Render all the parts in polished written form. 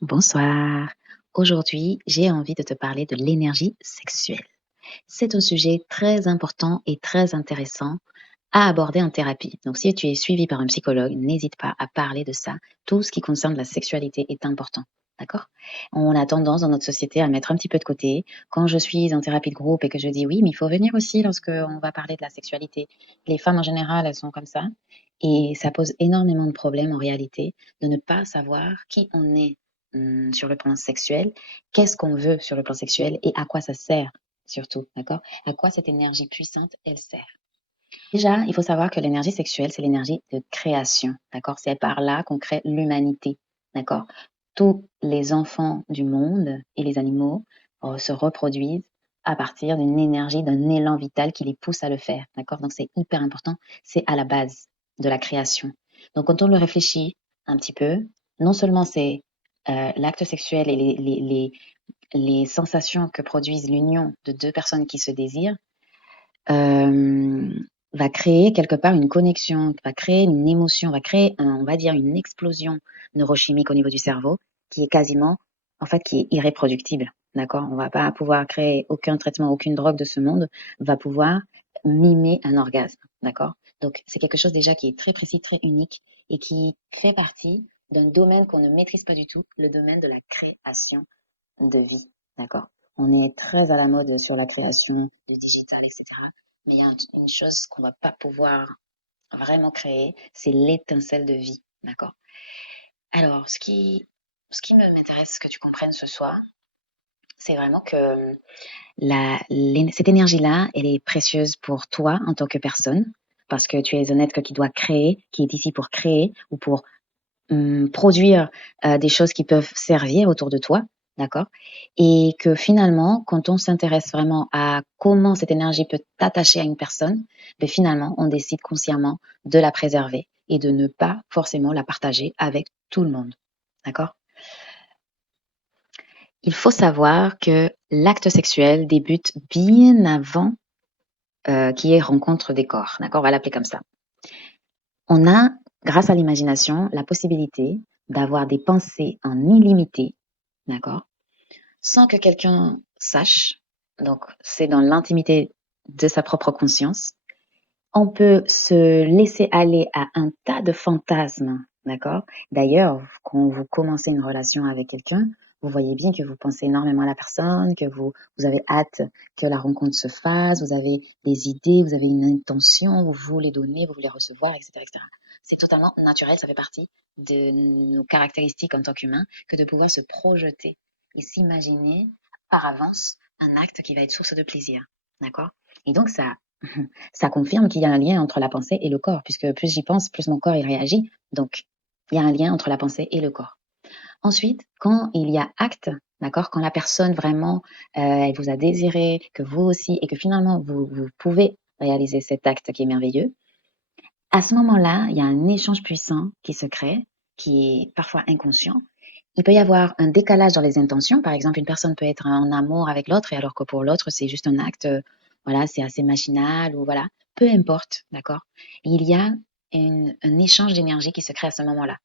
Bonsoir. Aujourd'hui, j'ai envie de te parler de l'énergie sexuelle. C'est un sujet très important et très intéressant à aborder en thérapie. Donc, si tu es suivi par un psychologue, n'hésite pas à parler de ça. Tout ce qui concerne la sexualité est important. D'accord? On a tendance dans notre société à mettre un petit peu de côté. Quand je suis en thérapie de groupe et que je dis oui, mais il faut venir aussi lorsque on va parler de la sexualité. Les femmes en général, elles sont comme ça. Et ça pose énormément de problèmes en réalité de ne pas savoir qui on est sur le plan sexuel, qu'est-ce qu'on veut sur le plan sexuel et à quoi ça sert surtout, d'accord? À quoi cette énergie puissante, elle sert. Déjà, il faut savoir que l'énergie sexuelle, c'est l'énergie de création, d'accord? C'est par là qu'on crée l'humanité, d'accord? Tous les enfants du monde et les animaux se reproduisent à partir d'une énergie, d'un élan vital qui les pousse à le faire, d'accord? Donc c'est hyper important, c'est à la base de la création. Donc quand on le réfléchit un petit peu, non seulement c'est l'acte sexuel et les sensations que produisent l'union de deux personnes qui se désirent, euh, va créer quelque part une connexion, va créer une émotion, va créer, on va dire, une explosion neurochimique au niveau du cerveau qui est quasiment, en fait, qui est irréproductible. D'accord? On va pas pouvoir créer aucun traitement, aucune drogue de ce monde va pouvoir mimer un orgasme. D'accord? Donc, c'est quelque chose déjà qui est très précis, très unique et qui fait partie d'un domaine qu'on ne maîtrise pas du tout, le domaine de la création de vie. D'accord? On est très à la mode sur la création du digital, etc. Mais il y a une chose qu'on va pas pouvoir vraiment créer, c'est l'étincelle de vie. D'accord? Alors, ce qui m'intéresse que tu comprennes ce soir, c'est vraiment que cette énergie-là, elle est précieuse pour toi en tant que personne, parce que tu es un être qui doit créer, qui est ici pour créer ou pour produire des choses qui peuvent servir autour de toi, d'accord? Et que finalement, quand on s'intéresse vraiment à comment cette énergie peut t'attacher à une personne, ben finalement, on décide consciemment de la préserver et de ne pas forcément la partager avec tout le monde, d'accord? Il faut savoir que l'acte sexuel débute bien avant qu'il y ait rencontre des corps, d'accord? On va l'appeler comme ça. On a, grâce à l'imagination, la possibilité d'avoir des pensées en illimité, d'accord? Sans que quelqu'un sache. Donc, c'est dans l'intimité de sa propre conscience. On peut se laisser aller à un tas de fantasmes, d'accord? D'ailleurs, quand vous commencez une relation avec quelqu'un, vous voyez bien que vous pensez énormément à la personne, que vous avez hâte que la rencontre se fasse, vous avez des idées, vous avez une intention, vous voulez donner, vous voulez recevoir, etc., etc. C'est totalement naturel, ça fait partie de nos caractéristiques en tant qu'humains que de pouvoir se projeter et s'imaginer par avance un acte qui va être source de plaisir, d'accord? Et donc ça confirme qu'il y a un lien entre la pensée et le corps, puisque plus j'y pense, plus mon corps il réagit. Donc, il y a un lien entre la pensée et le corps. Ensuite, quand il y a acte, d'accord, quand la personne vraiment, elle vous a désiré, que vous aussi, et que finalement vous pouvez réaliser cet acte qui est merveilleux, à ce moment-là, il y a un échange puissant qui se crée, qui est parfois inconscient. Il peut y avoir un décalage dans les intentions. Par exemple, une personne peut être en amour avec l'autre, et alors que pour l'autre, c'est juste un acte, voilà, c'est assez machinal, ou voilà. Peu importe, d'accord? Il y a un échange d'énergie qui se crée à ce moment-là,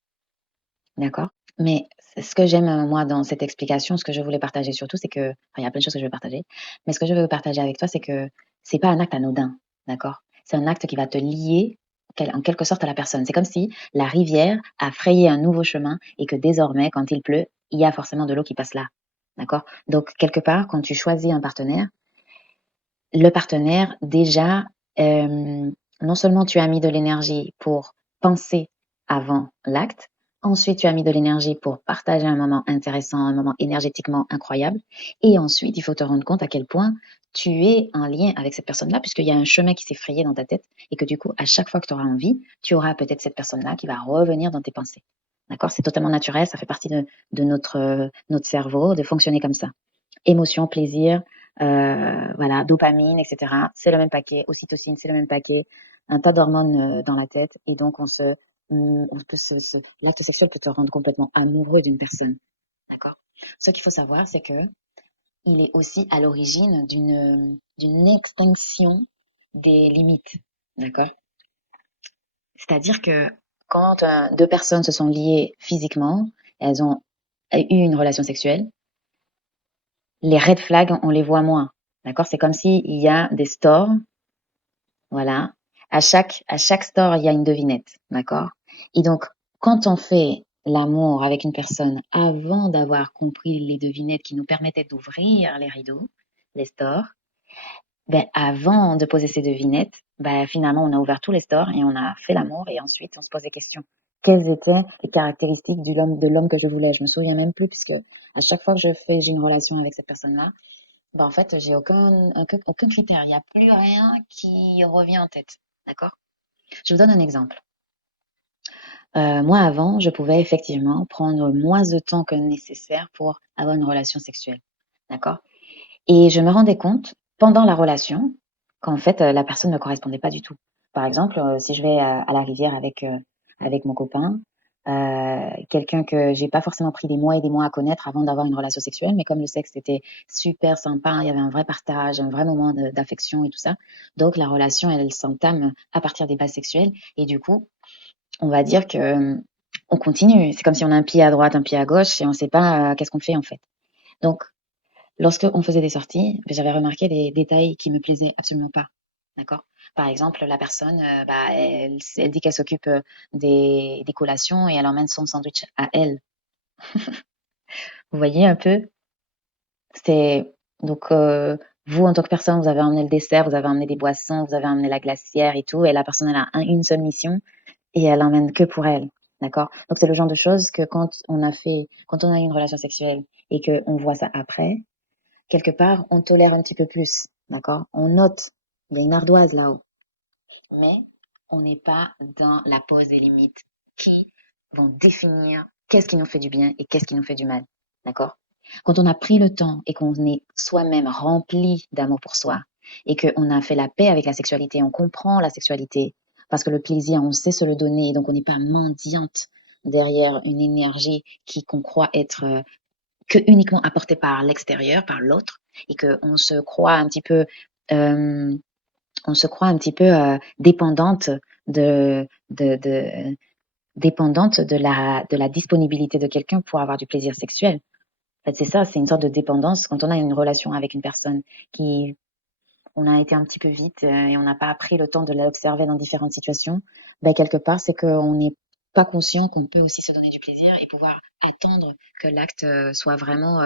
d'accord? Mais ce que j'aime, moi, dans cette explication, ce que je voulais partager surtout, c'est que, enfin, il y a plein de choses que je veux partager, mais ce que je veux partager avec toi, c'est que c'est pas un acte anodin, d'accord? C'est un acte qui va te lier en quelque sorte à la personne. C'est comme si la rivière a frayé un nouveau chemin et que désormais, quand il pleut, il y a forcément de l'eau qui passe là, d'accord? Donc, quelque part, quand tu choisis un partenaire, le partenaire, déjà, non seulement tu as mis de l'énergie pour penser avant l'acte, ensuite tu as mis de l'énergie pour partager un moment intéressant, un moment énergétiquement incroyable, et ensuite il faut te rendre compte à quel point tu es en lien avec cette personne-là, puisqu'il y a un chemin qui s'est frayé dans ta tête, et que du coup, à chaque fois que tu auras envie, tu auras peut-être cette personne-là qui va revenir dans tes pensées. D'accord? C'est totalement naturel, ça fait partie de notre cerveau de fonctionner comme ça. Émotion, plaisir, voilà, dopamine, etc. C'est le même paquet, ocytocine, c'est le même paquet, un tas d'hormones dans la tête, et donc l'acte sexuel peut te rendre complètement amoureux d'une personne, d'accord? Ce qu'il faut savoir, c'est que il est aussi à l'origine d'une extinction des limites, d'accord? C'est-à-dire que quand deux personnes se sont liées physiquement, elles ont eu une relation sexuelle, les red flags, on les voit moins. D'accord? C'est comme s'il y a des stores, voilà. À chaque store, il y a une devinette. D'accord? Et donc, quand on fait l'amour avec une personne avant d'avoir compris les devinettes qui nous permettaient d'ouvrir les rideaux, les stores, ben, avant de poser ces devinettes, ben, finalement, on a ouvert tous les stores et on a fait l'amour et ensuite, on se pose des questions. Quelles étaient les caractéristiques de l'homme que je voulais? Je me souviens même plus puisque à chaque fois que j'ai une relation avec cette personne-là, ben, en fait, j'ai aucun critère. Il n'y a plus rien qui revient en tête. D'accord? Je vous donne un exemple. Moi, avant, je pouvais effectivement prendre moins de temps que nécessaire pour avoir une relation sexuelle. D'accord? Et je me rendais compte, pendant la relation, qu'en fait, la personne ne correspondait pas du tout. Par exemple, si je vais à la rivière avec mon copain, quelqu'un que j'ai pas forcément pris des mois et des mois à connaître avant d'avoir une relation sexuelle, mais comme le sexe était super sympa, il y avait un vrai partage, un vrai moment d'affection et tout ça. Donc la relation, elle s'entame à partir des bases sexuelles et du coup, on va dire que on continue. C'est comme si on a un pied à droite, un pied à gauche et on sait pas qu'est-ce qu'on fait en fait. Donc lorsque on faisait des sorties, j'avais remarqué des détails qui me plaisaient absolument pas. D'accord? Par exemple, la personne, bah, elle dit qu'elle s'occupe des collations et elle emmène son sandwich à elle. Vous voyez un peu? C'est donc vous en tant que personne, vous avez emmené le dessert, vous avez emmené des boissons, vous avez emmené la glacière et tout, et la personne elle a une seule mission et elle emmène que pour elle. D'accord? Donc c'est le genre de choses que quand on a eu une relation sexuelle et que on voit ça après, quelque part, on tolère un petit peu plus, d'accord? On note, il y a une ardoise là-haut, mais on n'est pas dans la pose des limites qui vont définir qu'est-ce qui nous fait du bien et qu'est-ce qui nous fait du mal, d'accord? Quand on a pris le temps et qu'on est soi-même rempli d'amour pour soi et qu'on a fait la paix avec la sexualité, on comprend la sexualité parce que le plaisir, on sait se le donner, donc on n'est pas mendiante derrière une énergie qu'on croit être que uniquement apporté par l'extérieur, par l'autre, et que euh, on se croit un petit peu dépendante de dépendante de la disponibilité de quelqu'un pour avoir du plaisir sexuel. En fait, c'est ça, c'est une sorte de dépendance. Quand on a une relation avec une personne qui, on a été un petit peu vite et on n'a pas pris le temps de l'observer dans différentes situations, ben quelque part, c'est qu'on n'est pas conscient qu'on peut aussi se donner du plaisir et pouvoir attendre que l'acte soit vraiment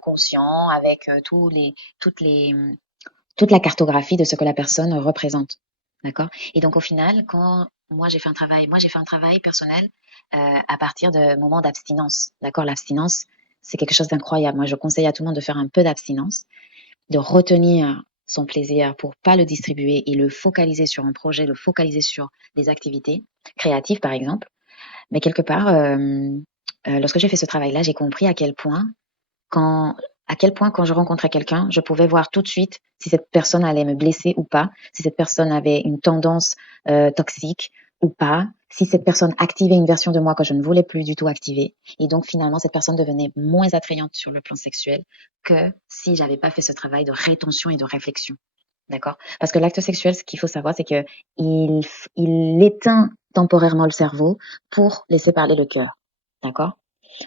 conscient avec toute la cartographie de ce que la personne représente. D'accord? Et donc, au final, quand moi, j'ai fait un travail personnel à partir de moments d'abstinence. D'accord? L'abstinence, c'est quelque chose d'incroyable. Moi, je conseille à tout le monde de faire un peu d'abstinence, de retenir son plaisir pour pas le distribuer et le focaliser sur un projet, le focaliser sur des activités créatives, par exemple. Mais quelque part, lorsque j'ai fait ce travail-là, j'ai compris quand, à quel point quand je rencontrais quelqu'un, je pouvais voir tout de suite si cette personne allait me blesser ou pas, si cette personne avait une tendance toxique ou pas, si cette personne activait une version de moi que je ne voulais plus du tout activer. Et donc finalement, cette personne devenait moins attrayante sur le plan sexuel que si j'avais pas fait ce travail de rétention et de réflexion. D'accord? Parce que l'acte sexuel, ce qu'il faut savoir, c'est que il éteint temporairement le cerveau pour laisser parler le cœur. D'accord?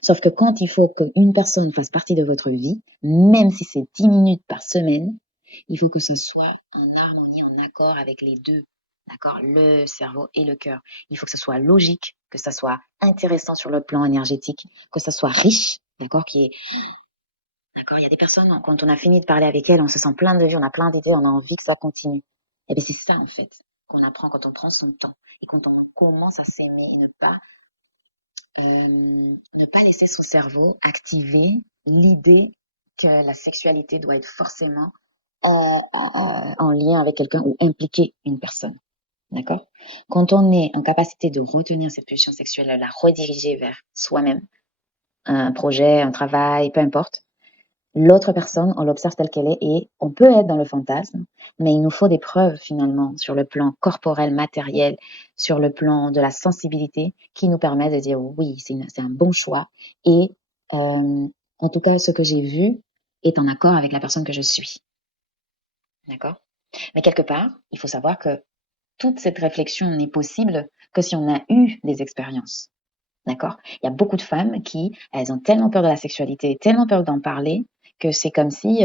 Sauf que quand il faut qu'une personne fasse partie de votre vie, même si c'est 10 minutes par semaine, il faut que ce soit en harmonie, en accord avec les deux. D'accord? Le cerveau et le cœur. Il faut que ce soit logique, que ça soit intéressant sur le plan énergétique, que ça soit riche, d'accord? D'accord, il y a des personnes, quand on a fini de parler avec elles, on se sent plein de vie, on a plein d'idées, on a envie que ça continue. Et bien c'est ça en fait qu'on apprend quand on prend son temps et quand on commence à s'aimer et ne pas laisser son cerveau activer l'idée que la sexualité doit être forcément en lien avec quelqu'un ou impliquer une personne. D'accord? Quand on est en capacité de retenir cette pulsion sexuelle, la rediriger vers soi-même, un projet, un travail, peu importe, l'autre personne, on l'observe telle qu'elle est et on peut être dans le fantasme, mais il nous faut des preuves finalement sur le plan corporel, matériel, sur le plan de la sensibilité qui nous permet de dire oui, c'est un bon choix et en tout cas ce que j'ai vu est en accord avec la personne que je suis. D'accord? Mais quelque part, il faut savoir que toute cette réflexion n'est possible que si on a eu des expériences. D'accord? Il y a beaucoup de femmes qui, elles ont tellement peur de la sexualité, tellement peur d'en parler, que c'est comme si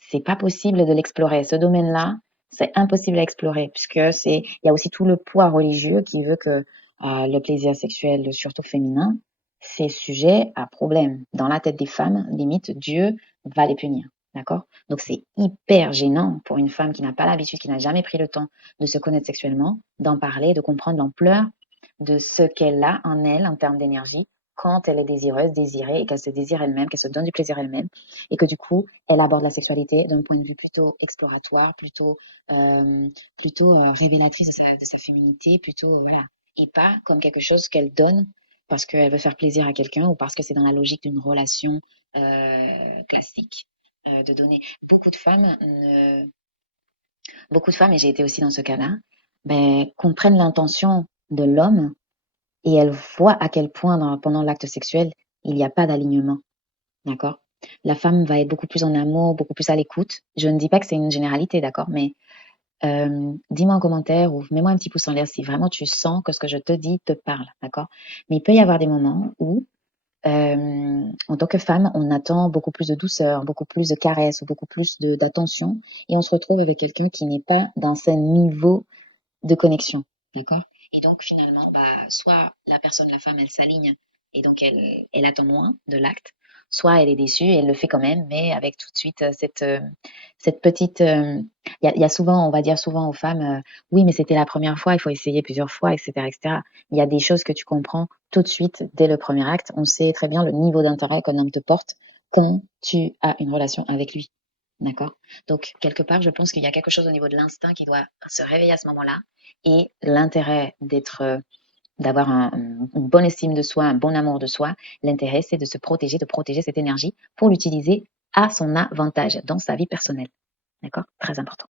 c'est pas possible de l'explorer. Ce domaine-là, c'est impossible à explorer, puisque il y a aussi tout le poids religieux qui veut que le plaisir sexuel, surtout féminin, c'est sujet à problème. Dans la tête des femmes, limite, Dieu va les punir. D'accord? Donc c'est hyper gênant pour une femme qui n'a pas l'habitude, qui n'a jamais pris le temps de se connaître sexuellement, d'en parler, de comprendre l'ampleur de ce qu'elle a en elle en termes d'énergie quand elle est désireuse, désirée et qu'elle se désire elle-même, qu'elle se donne du plaisir elle-même et que du coup, elle aborde la sexualité d'un point de vue plutôt exploratoire, euh, plutôt révélatrice de sa féminité, plutôt voilà, et pas comme quelque chose qu'elle donne parce qu'elle veut faire plaisir à quelqu'un ou parce que c'est dans la logique d'une relation classique de donner. Beaucoup de femmes, et j'ai été aussi dans ce cas-là, ben, comprennent l'intention de l'homme et elles voient à quel point pendant l'acte sexuel, il n'y a pas d'alignement. D'accord? La femme va être beaucoup plus en amour, beaucoup plus à l'écoute. Je ne dis pas que c'est une généralité, d'accord? Mais dis-moi en commentaire ou mets-moi un petit pouce en l'air si vraiment tu sens que ce que je te dis te parle, d'accord? Mais il peut y avoir des moments où, en tant que femme, on attend beaucoup plus de douceur, beaucoup plus de caresses ou beaucoup plus d'attention et on se retrouve avec quelqu'un qui n'est pas dans ce niveau de connexion, d'accord? Et donc finalement, bah, soit la personne, la femme, elle s'aligne et donc elle attend moins de l'acte, soit elle est déçue et elle le fait quand même, mais avec tout de suite cette petite... Il y a souvent, on va dire souvent aux femmes, oui, mais c'était la première fois, il faut essayer plusieurs fois, etc., etc. Il y a des choses que tu comprends tout de suite dès le premier acte. On sait très bien le niveau d'intérêt qu'un homme te porte quand tu as une relation avec lui. D'accord? Donc, quelque part, je pense qu'il y a quelque chose au niveau de l'instinct qui doit se réveiller à ce moment-là et l'intérêt d'avoir une bonne estime de soi, un bon amour de soi, l'intérêt, c'est de se protéger, de protéger cette énergie pour l'utiliser à son avantage dans sa vie personnelle. D'accord? Très important.